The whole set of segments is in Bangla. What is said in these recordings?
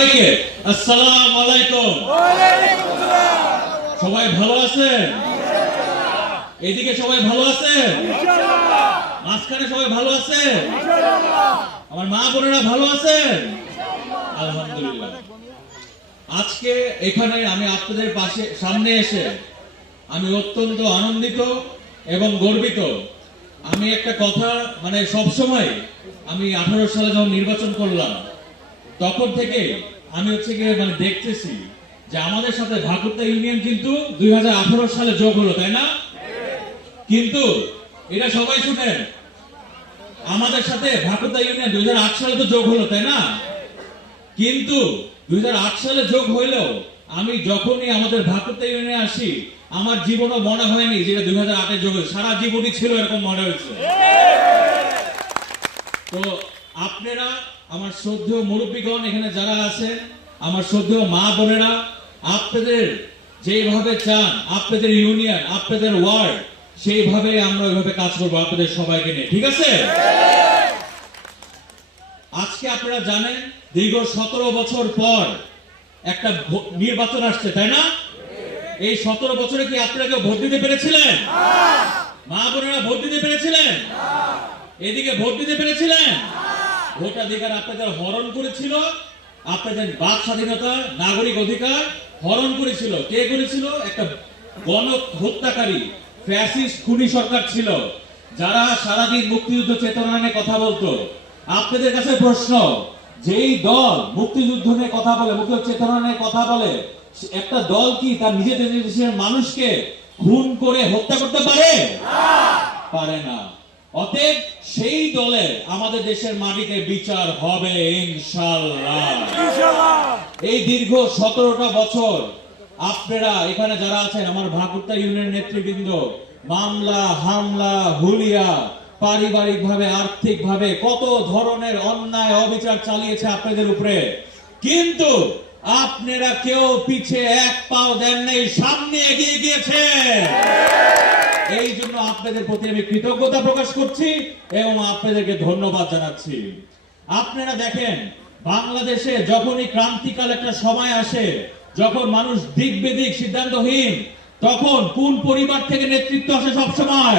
সবাইকে আসসালামু আলাইকুম। সবাই ভালো আছেন? এদিকে সবাই ভালো আছেন? মাঝখানে সবাই ভালো আছেন? আমার মা বোনেরা ভালো আছেন? আলহামদুলিল্লাহ। আজকে এখানে আমি আপনাদের সামনে এসে আমি অত্যন্ত আনন্দিত এবং গর্বিত। আমি একটা কথা সবসময় আমি 18 সালে যখন নির্বাচন করলাম তখন থেকে আমি দেখতেছি যে আমাদের সাথে ভাকুরতা ইউনিয়ন কিন্তু 2018 সালে যোগ হলো, তাই না? কিন্তু এটা সবাই শুনেন, আমাদের সাথে ভাকুরতা ইউনিয়ন 2008 সালে তো যোগ হলো, তাই না? কিন্তু 2008 সালে যোগ হইলেও আমি যখনই আমাদের ভাকুরতা ইউনিয়নে আসি আমার জীবনও মনে হয়নি যে 2008 এ যোগ হয়েছে, সারা জীবনই ছিল এরকম মনে হয়েছে। তো আপনারা আমার শ্রদ্ধেয় মুরব্বীগণ এখানে যারা আছেন, আমার শ্রদ্ধেয় মা বোনেরা, আপনাদের যেভাবে চান আপনাদের ইউনিয়ন আপনাদের ওয়ার্ড সেইভাবে আমরা ওইভাবে কাজ করবো আপনাদের সবাইকে নিয়ে, ঠিক আছে? আজকে আপনারা জানেন দীর্ঘ 17 বছর পর একটা নির্বাচন আসছে, তাই না? এই 17 বছরে কি আপনারা কেউ ভোট দিতে পেরেছিলেন? মা বোনেরা ভোট দিতে পেরেছিলেন? এদিকে ভোট দিতে পেরেছিলেন? ভোটাধিকার আপনাদের হরণ করেছিল, আপনাদের বাক স্বাধীনতা নাগরিক অধিকার হরণ করেছিল। কে করেছিল? একটা গণ হত্যাকারী ফ্যাসিস্ট খুনি সরকার ছিল, যারা সারাদিন মুক্তিযুদ্ধ চেতনা নিয়ে কথা বলতো। আপনাদের কাছে প্রশ্ন, যেই দল মুক্তিযুদ্ধ নিয়ে কথা বলে, মুক্তিযুদ্ধ চেতনা নিয়ে কথা বলে, একটা দল কি তার নিজেদের দেশের মানুষকে খুন করে হত্যা করতে পারে? পারে না। অতএব সেই দলের আমাদের দেশের মাটিতে বিচার হবে ইনশাআল্লাহ। এই দীর্ঘ 17টা বছর আপনারা এখানে যারা আছেন, আমার ভাকুরতা ইউনিয়ন নেতৃবৃন্দ, মামলা হামলা হুলিয়া পারিবারিক ভাবে আর্থিক ভাবে কত ধরনের অন্যায় অবিচার চালিয়েছে আপনাদের উপরে, কিন্তু আপনারা কেউ পিছে এক পাও দেন নাই, সামনে এগিয়ে গিয়েছে। এই জন্য আপনাদের প্রতি আমি কৃতজ্ঞতা প্রকাশ করছি এবং আপনাদেরকে ধন্যবাদ জানাচ্ছি। আপনারা দেখেন, বাংলাদেশে যখনই ক্রান্তিকাল একটা সময় আসে, যখন মানুষ দিক বেদিক সিদ্ধান্তহীন, তখন কোন পরিবার থেকে নেতৃত্ব আসে? সবসময়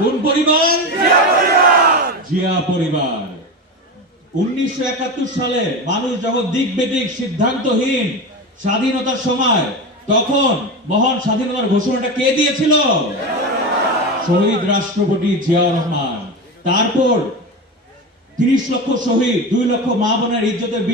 কোন পরিবার? জিয়া পরিবার। 1971 সালে মানুষ যখন দিক বেদিক সিদ্ধান্তহীন, স্বাধীনতার সময়, তখন মহান স্বাধীনতার ঘোষণাটা কে দিয়েছিল? শহীদ রাষ্ট্রপতি জিয়া রহমান। তারপর 30 লক্ষ শহীদ, 2 লক্ষ মা বোনের ইজ্জতের